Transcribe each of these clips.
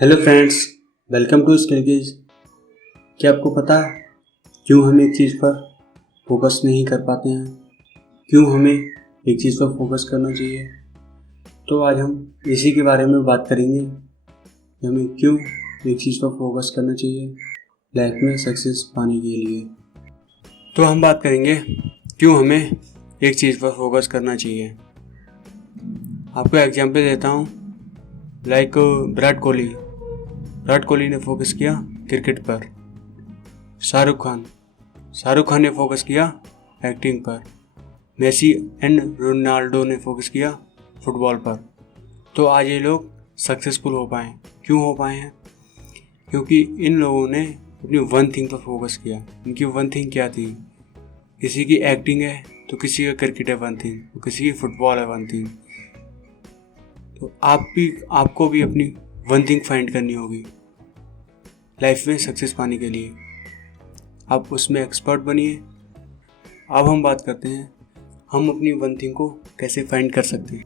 Hello friends, welcome to skill gauge. क्या आपको पता है क्यों हम एक चीज़ पर फोकस नहीं कर पाते हैं? क्यों हमें एक चीज़ पर फोकस करना चाहिए? तो आज हम इसी के बारे में बात करेंगे कि हमें क्यों एक चीज़ पर फोकस करना चाहिए लाइफ में सक्सेस पाने के लिए। तो हम बात करेंगे क्यों हमें एक चीज़ पर फोकस करना चाहिए। आपको एग्जांपल देता हूँ, लाइक विराट कोहली ने फोकस किया क्रिकेट पर। शाहरुख खान ने फोकस किया एक्टिंग पर। मेसी एंड रोनाल्डो ने फोकस किया फुटबॉल पर। तो आज ये लोग सक्सेसफुल हो पाए। क्यों हो पाए हैं? क्योंकि इन लोगों ने अपनी वन थिंग पर फोकस किया। इनकी वन थिंग क्या थी? किसी की एक्टिंग है तो किसी का क्रिकेट है वन थिंग, तो किसी की फुटबॉल है वन थिंग। तो आपको भी अपनी वन थिंग फाइंड करनी होगी लाइफ में सक्सेस पाने के लिए। आप उसमें एक्सपर्ट बनिए। अब हम बात करते हैं हम अपनी वन थिंग को कैसे फाइंड कर सकते हैं।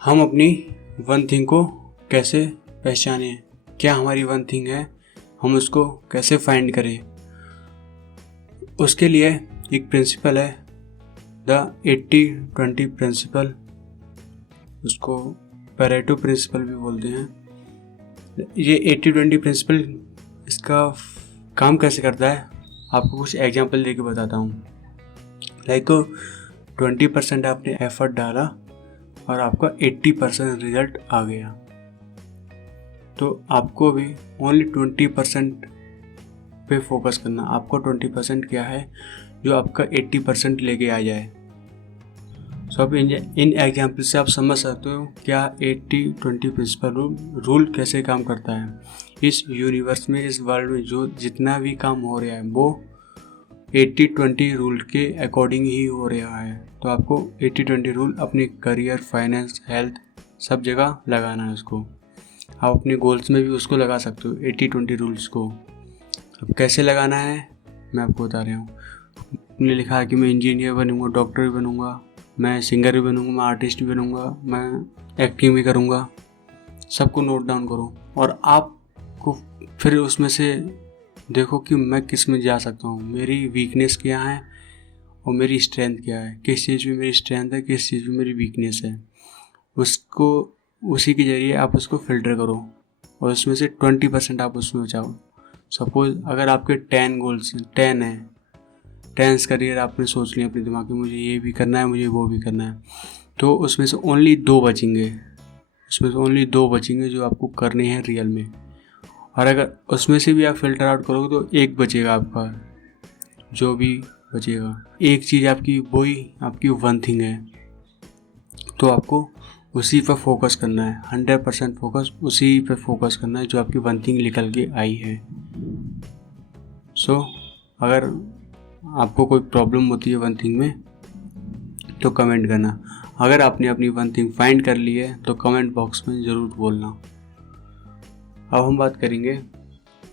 हम अपनी वन थिंग को कैसे पहचानें, क्या हमारी वन थिंग है, हम उसको कैसे फाइंड करें। उसके लिए एक प्रिंसिपल है, द 80-20 प्रिंसिपल। उसको पैरेटो प्रिंसिपल भी बोलते हैं। ये 80-20 प्रिंसिपल, इसका काम कैसे करता है आपको कुछ एग्जांपल देके बताता हूँ। लाइक 20% आपने एफर्ट डाला और आपका 80% रिजल्ट आ गया, तो आपको भी ओनली 20% पे फोकस करना। आपको 20% क्या है जो आपका 80% लेके आ जाए। सो अब इन एग्जाम्पल से आप समझ सकते हो क्या 80-20 प्रिंसिपल रूल कैसे काम करता है। इस यूनिवर्स में, इस वर्ल्ड में जो जितना भी काम हो रहा है वो 80-20 रूल के अकॉर्डिंग ही हो रहा है। तो आपको 80-20 रूल अपने करियर, फाइनेंस, हेल्थ सब जगह लगाना है उसको। आप अपने गोल्स में भी उसको लगा सकते हो 80-20 रूल्स को। अब कैसे लगाना है मैं आपको बता रहा हूँ। आपने लिखा है कि मैं इंजीनियर बनूंगा, डॉक्टर भी बनूंगा, मैं सिंगर भी बनूंगा, मैं आर्टिस्ट भी बनूंगा, मैं एक्टिंग भी करूंगा। सबको नोट डाउन करो और आपको फिर उसमें से देखो कि मैं किस में जा सकता हूँ, मेरी वीकनेस क्या है और मेरी स्ट्रेंथ क्या है, किस चीज़ में मेरी स्ट्रेंथ है, किस चीज़ में मेरी वीकनेस है। उसको उसी के ज़रिए आप उसको फिल्टर करो और उसमें से 20% आप उसमें बचाओ। सपोज अगर आपके 10 गोल्स 10 हैं, 10 करियर आपने सोच लिया अपने दिमाग में, मुझे ये भी करना है, मुझे वो भी करना है, तो उसमें से ओनली 2 बचेंगे जो आपको करने हैं रियल में। और अगर उसमें से भी आप फिल्टर आउट करोगे तो एक बचेगा आपका, जो भी बचेगा एक चीज़ आपकी, वही आपकी वन थिंग है। तो आपको उसी पर फोकस करना है, 100% फोकस उसी पर फोकस करना है जो आपकी वन थिंग निकल के आई है। सो अगर आपको कोई प्रॉब्लम होती है वन थिंग में तो कमेंट करना। अगर आपने अपनी वन थिंग फाइंड कर ली है तो कमेंट बॉक्स में ज़रूर बोलना। अब हम बात करेंगे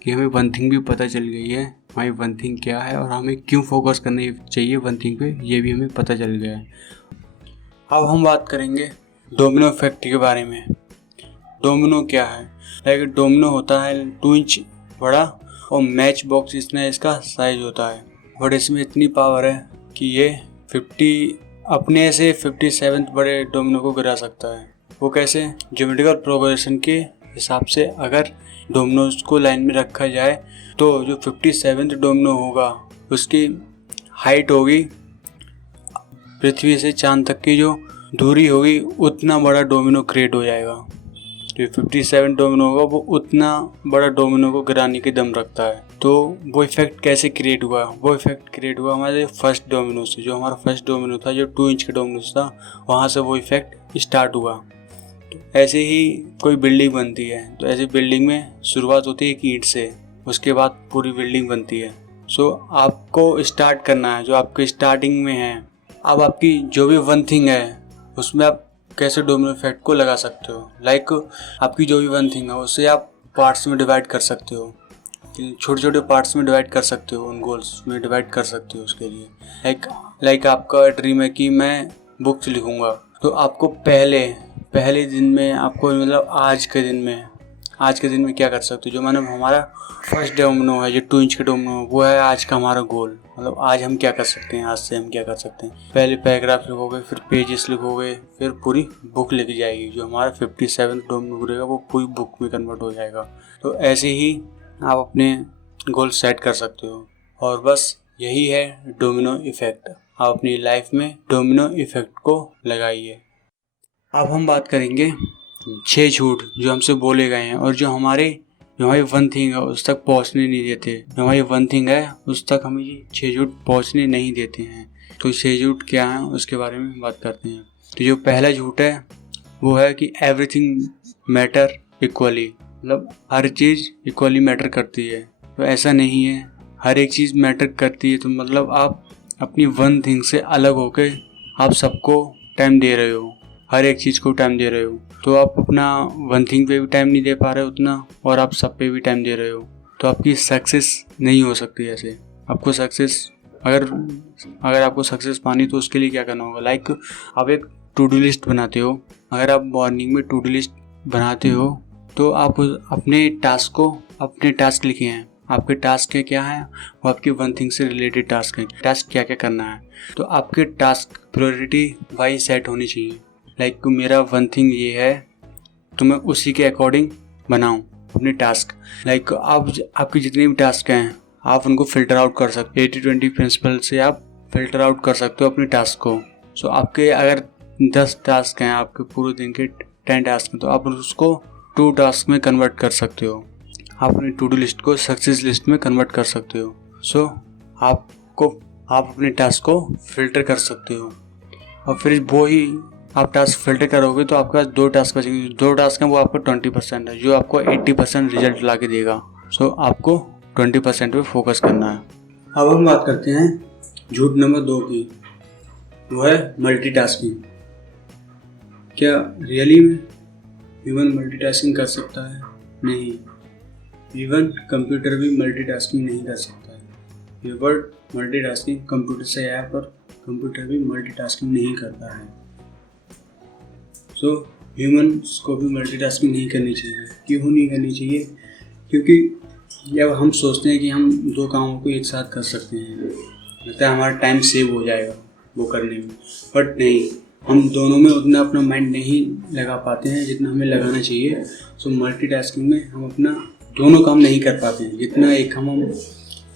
कि हमें वन थिंग भी पता चल गई है, हमारी वन थिंग क्या है और हमें क्यों फोकस करना चाहिए वन थिंग पे, ये भी हमें पता चल गया है। अब हम बात करेंगे डोमिनो इफेक्ट के बारे में। डोमिनो क्या है? लाइक डोमिनो होता है 2 इंच बड़ा और मैच बॉक्स इतना इसका साइज होता है, बट इसमें इतनी पावर है कि ये 57 बड़े डोमिनो को गिरा सकता है। वो कैसे? ज्योमेट्रिकल प्रोग्रेशन के हिसाब से अगर डोमिनोज को लाइन में रखा जाए तो जो 57 डोमिनो होगा उसकी हाइट होगी पृथ्वी से चांद तक की जो दूरी होगी, उतना बड़ा डोमिनो क्रिएट हो जाएगा। जो 57 डोमिनो होगा वो उतना बड़ा डोमिनो को गिराने की दम रखता है। तो वो इफेक्ट कैसे क्रिएट हुआ? वो इफेक्ट क्रिएट हुआ हमारे फर्स्ट डोमिनो से। जो हमारा फर्स्ट डोमिनो था, जो 2 इंच का डोमिनो था, वहाँ से वो इफेक्ट स्टार्ट हुआ। तो ऐसे ही कोई बिल्डिंग बनती है, तो ऐसी बिल्डिंग में शुरुआत होती है एक ईंट से, उसके बाद पूरी बिल्डिंग बनती है। सो आपको स्टार्ट करना है जो आपके स्टार्टिंग में है। अब आपकी जो भी वन थिंग है उसमें आप कैसे डोमिनो इफेक्ट को लगा सकते हो। लाइक आपकी जो भी वन थिंग है उसे आप पार्ट्स में डिवाइड कर सकते हो, छोटे छोटे पार्ट्स में डिवाइड कर सकते हो, उन गोल्स में डिवाइड कर सकते हो। उसके लिए लाइक आपका ड्रीम है कि मैं बुक्स लिखूंगा, तो आपको पहले दिन में आपको, मतलब आज के दिन में आज के दिन में क्या कर सकते हो। जो मैंने हमारा फर्स्ट डोमिनो है, जो 2 इंच का डोमिनो, वो है आज का हमारा गोल। मतलब आज हम क्या कर सकते हैं, आज से हम क्या कर सकते हैं। पहले पैराग्राफ लिखोगे, फिर पेजेस लिखोगे, फिर पूरी बुक लिखी जाएगी। जो हमारा 57 डोमिनो रहेगा वो पूरी बुक में कन्वर्ट हो जाएगा। तो ऐसे ही आप अपने गोल सेट कर सकते हो। और बस यही है डोमिनो इफेक्ट। आप अपनी लाइफ में डोमिनो इफेक्ट को लगाइए। अब हम बात करेंगे 6 झूठ जो हमसे बोले गए हैं और जो हमारी वन थिंग है उस तक पहुंचने नहीं देते। जो हमारी वन थिंग है उस तक हमें ये 6 झूठ पहुंचने नहीं देते हैं। तो 6 झूठ क्या हैं उसके बारे में बात करते हैं। तो जो पहला झूठ है वो है कि एवरीथिंग मैटर इक्वली। मतलब हर चीज़ इक्वली मैटर करती है। तो ऐसा नहीं है, हर एक चीज़ मैटर करती है। तो मतलब आप अपनी वन थिंग से अलग होके आप सबको टाइम दे रहे हो, हर एक चीज़ को टाइम दे रहे हो। तो आप अपना वन थिंग पे भी टाइम नहीं दे पा रहे हो उतना, और आप सब पे भी टाइम दे रहे हो, तो आपकी सक्सेस नहीं हो सकती। ऐसे आपको सक्सेस अगर आपको सक्सेस पानी तो उसके लिए क्या करना होगा। लाइक आप एक टू डू लिस्ट बनाते हो। अगर आप मॉर्निंग में टू डू लिस्ट बनाते हो तो आप अपने टास्क लिखे हैं। आपके टास्क क्या हैं, वो आपकी वन थिंग से रिलेटेड टास्क हैं। टास्क क्या क्या करना है, तो आपके टास्क प्रायोरिटी वाइज सेट होनी चाहिए। लाइक मेरा वन थिंग ये है तो मैं उसी के अकॉर्डिंग बनाऊं अपने टास्क। लाइक आपके जितने भी टास्क हैं आप उनको फिल्टर आउट कर सकते हो। 80-20 प्रिंसिपल से आप फिल्टर आउट कर सकते हो अपने टास्क को। सो आपके अगर 10 टास्क हैं, आपके पूरे दिन के 10 टास्क हैं, तो आप उसको 2 टास्क में कन्वर्ट कर सकते हो। आप अपनी टू डू लिस्ट को सक्सेस लिस्ट में कन्वर्ट कर सकते हो। सो आप अपने टास्क को फिल्टर कर सकते हो और फिर वो ही आप टास्क फिल्टर करोगे तो आपके पास 2 टास्क बचेंगे। 2 टास्क हैं वो आपका 20% है, जो आपको 80% रिजल्ट ला के देगा। सो आपको 20% पे फोकस करना है। अब हम बात करते हैं झूठ नंबर 2 की, वो है मल्टीटास्किंग। क्या रियली में ह्यूमन मल्टीटास्किंग कर सकता है? नहीं, इवन कंप्यूटर भी मल्टीटास्किंग नहीं कर सकता है। ये वर्ड मल्टीटास्किंग कंप्यूटर से आया, पर कंप्यूटर भी मल्टीटास्किंग नहीं करता है। सो ह्यूमन्स को भी मल्टीटास्किंग नहीं करनी चाहिए। क्यों नहीं करनी चाहिए? क्योंकि जब हम सोचते हैं कि हम 2 कामों को एक साथ कर सकते हैं, लगता है हमारा टाइम सेव हो जाएगा वो करने में, बट नहीं, हम दोनों में उतना अपना माइंड नहीं लगा पाते हैं जितना हमें लगाना चाहिए। सो मल्टीटास्किंग में हम अपना दोनों काम नहीं कर पाते हैं जितना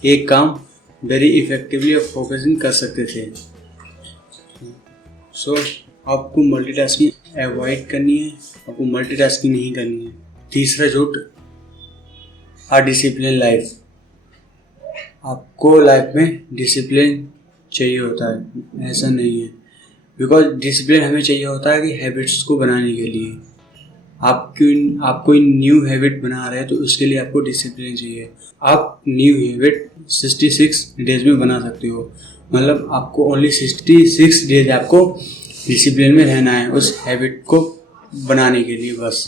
एक काम वेरी इफेक्टिवली और फोकसिंग कर सकते थे। सो आपको मल्टीटास्किंग अवॉइड करनी है, आपको मल्टीटास्किंग नहीं करनी है। तीसरा झूठ, डिसिप्लिन लाइफ। आपको लाइफ में डिसिप्लिन चाहिए होता है, ऐसा नहीं है। बिकॉज डिसिप्लिन हमें चाहिए होता है कि हैबिट्स को बनाने के लिए। आप कोई न्यू हैबिट बना रहे हैं तो उसके लिए आपको डिसिप्लिन चाहिए। आप न्यू हैबिट 66 डेज में बना सकते हो। मतलब आपको ओनली 66 डेज आपको डिसिप्लिन में रहना है उस हैबिट को बनाने के लिए बस।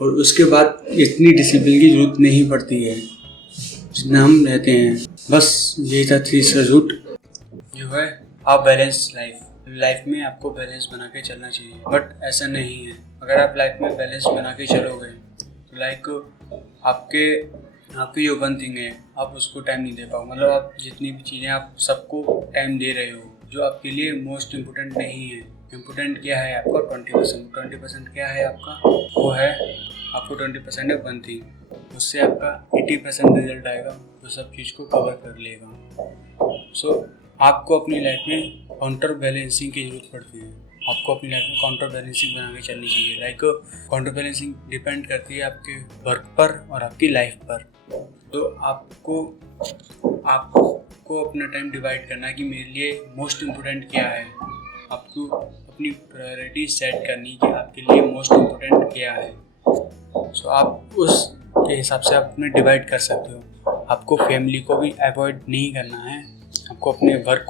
और उसके बाद इतनी डिसिप्लिन की जरूरत नहीं पड़ती है जितना हम रहते हैं। बस यही था तीसरा झूठ, जो है आप बैलेंस लाइफ में आपको बैलेंस बना के चलना चाहिए, बट ऐसा नहीं है। अगर आप लाइफ में बैलेंस बना के चलोगे तो लाइक आपकी जो वन थिंग है आप उसको टाइम नहीं दे पाओगे। मतलब आप जितनी भी चीज़ें आप सबको टाइम दे रहे हो, जो आपके लिए मोस्ट इम्पोर्टेंट नहीं है। इम्पोर्टेंट क्या है आपका? 20% क्या है आपका? वो है आपको 20% है वन थिंग, उससे आपका 80% रिजल्ट आएगा, तो सब चीज़ को कवर कर लेगा। सो आपको अपनी लाइफ में काउंटर बैलेंसिंग की जरूरत पड़ती है। आपको अपनी लाइफ में काउंटर बैलेंसिंग बना के चलनी चाहिए। लाइक काउंटर बैलेंसिंग डिपेंड करती है आपके वर्क पर और आपकी लाइफ पर। तो आपको अपना टाइम डिवाइड करना है कि मेरे लिए मोस्ट इम्पोर्टेंट क्या है। आपको अपनी प्रायोरिटी सेट करनी कि आपके लिए मोस्ट इम्पोर्टेंट क्या है। सो आप उस के हिसाब से आप अपने डिवाइड कर सकते हो। आपको फैमिली को भी अवॉइड नहीं करना है, आपको अपने वर्क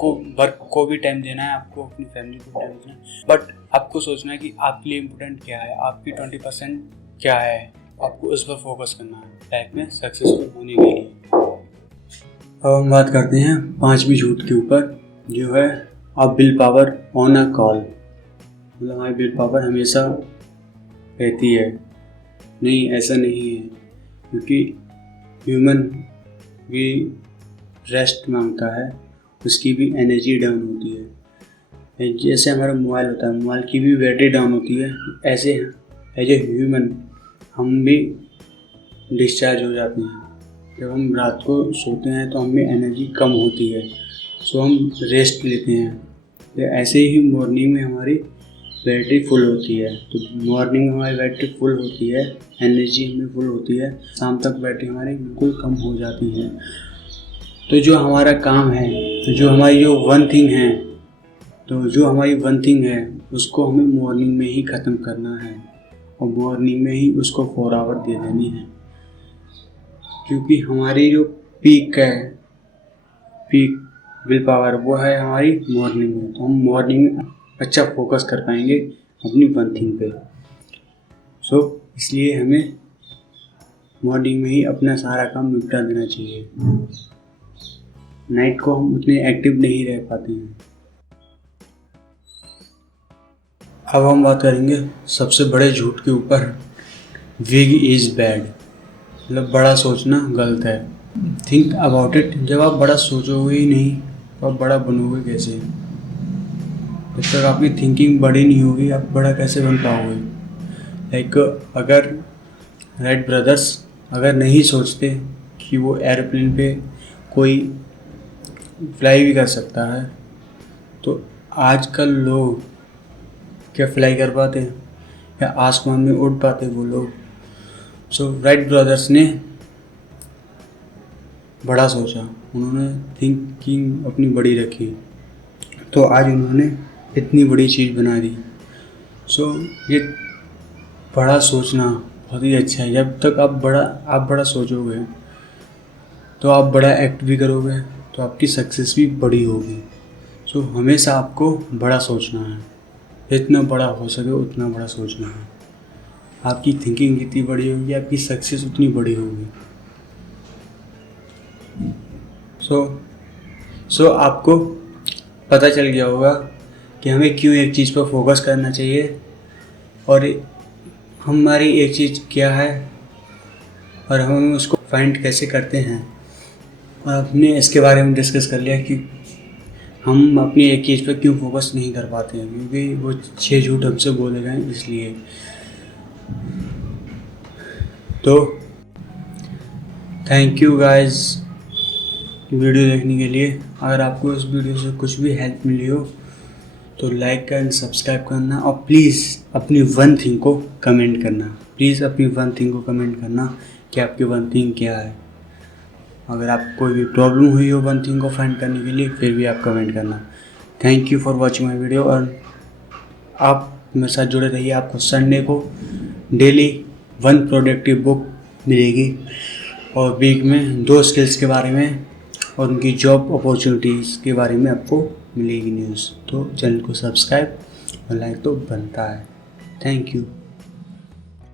को भी टाइम देना है, आपको अपनी फैमिली को भी टाइम देना है, बट आपको सोचना है कि आपके लिए इम्पोर्टेंट क्या है, आपकी 20% क्या है, आपको उस पर फोकस करना है लाइफ में सक्सेसफुल होने के लिए। अब हम बात करते हैं 5वीं झूठ के ऊपर, जो है आप will power on a call. मतलब हमारी विल पावर हमेशा रहती है। नहीं, ऐसा नहीं है। क्योंकि ह्यूमन भी रेस्ट मांगता है, उसकी भी एनर्जी डाउन होती है। जैसे हमारा मोबाइल होता है, मोबाइल की भी बैटरी डाउन होती है, ऐसे एज ए ह्यूमन हम भी डिस्चार्ज हो जाते हैं। जब हम रात को सोते हैं तो हमें एनर्जी कम होती है, सो हम रेस्ट लेते हैं। तो ऐसे ही मॉर्निंग में हमारी बैटरी फुल होती है। तो मॉर्निंग में हमारी बैटरी फुल होती है, एनर्जी हमें फुल होती है, शाम तक बैटरी हमारी बिल्कुल कम हो जाती है। तो जो हमारा काम है, जो हमारी जो वन थिंग है उसको हमें मॉर्निंग में ही ख़त्म करना है और मॉर्निंग में ही उसको 4 आवर दे देनी है। क्योंकि हमारी जो पीक विल पावर वो है हमारी मॉर्निंग में। तो हम मॉर्निंग में अच्छा फोकस कर पाएंगे अपनी वन थिंग पे। सो इसलिए हमें मॉर्निंग में ही अपना सारा काम निपटा देना चाहिए। नाइट को हम उतने एक्टिव नहीं रह पाते हैं। अब हम बात करेंगे सबसे बड़े झूठ के ऊपर, बिग इज़ बैड, मतलब बड़ा सोचना गलत है। थिंक अबाउट इट, जब आप बड़ा सोचोगे ही नहीं तो आप बड़ा बनोगे कैसे? जब तक आपकी थिंकिंग बड़ी नहीं होगी आप बड़ा कैसे बन पाओगे? लाइक अगर राइट ब्रदर्स अगर नहीं सोचते कि वो एरोप्लेन पे कोई फ्लाई भी कर सकता है, तो आजकल लोग क्या फ्लाई कर पाते हैं या आसमान में उड़ पाते वो लोग? सो राइट ब्रदर्स ने बड़ा सोचा, उन्होंने थिंकिंग अपनी बड़ी रखी, तो आज उन्होंने इतनी बड़ी चीज़ बना दी। सो ये बड़ा सोचना बहुत ही अच्छा है। जब तक आप बड़ा सोचोगे तो आप बड़ा एक्ट भी करोगे, तो आपकी सक्सेस भी बड़ी होगी। सो हमेशा आपको बड़ा सोचना है, जितना बड़ा हो सके उतना बड़ा सोचना है। आपकी थिंकिंग जितनी बड़ी होगी आपकी सक्सेस उतनी बड़ी होगी। सो आपको पता चल गया होगा कि हमें क्यों एक चीज़ पर फोकस करना चाहिए और हमारी एक चीज़ क्या है और हम उसको फाइंड कैसे करते हैं। और हमने इसके बारे में डिस्कस कर लिया कि हम अपनी एक चीज़ पर क्यों फोकस नहीं कर पाते हैं, क्योंकि वो 6 झूठ हमसे बोले गए इसलिए। तो थैंक यू गाइस वीडियो देखने के लिए। अगर आपको इस वीडियो से कुछ भी हेल्प मिली हो तो लाइक करना, सब्सक्राइब करना और प्लीज़ अपनी वन थिंग को कमेंट करना। प्लीज़ अपनी वन थिंग को कमेंट करना कि आपकी वन थिंग क्या है। अगर आपको कोई भी प्रॉब्लम हुई हो वन थिंग को फाइंड करने के लिए, फिर भी आप कमेंट करना। Thank you for watching my video. और आप मेरे साथ जुड़े रहिए। आपको संडे को डेली 1 प्रोडक्टिव बुक मिलेगी और वीक में 2 स्किल्स के बारे में और उनकी जॉब अपॉर्चुनिटीज़ के बारे में आपको मिलेगी न्यूज़। तो चैनल को सब्सक्राइब और लाइक तो बनता है। Thank you.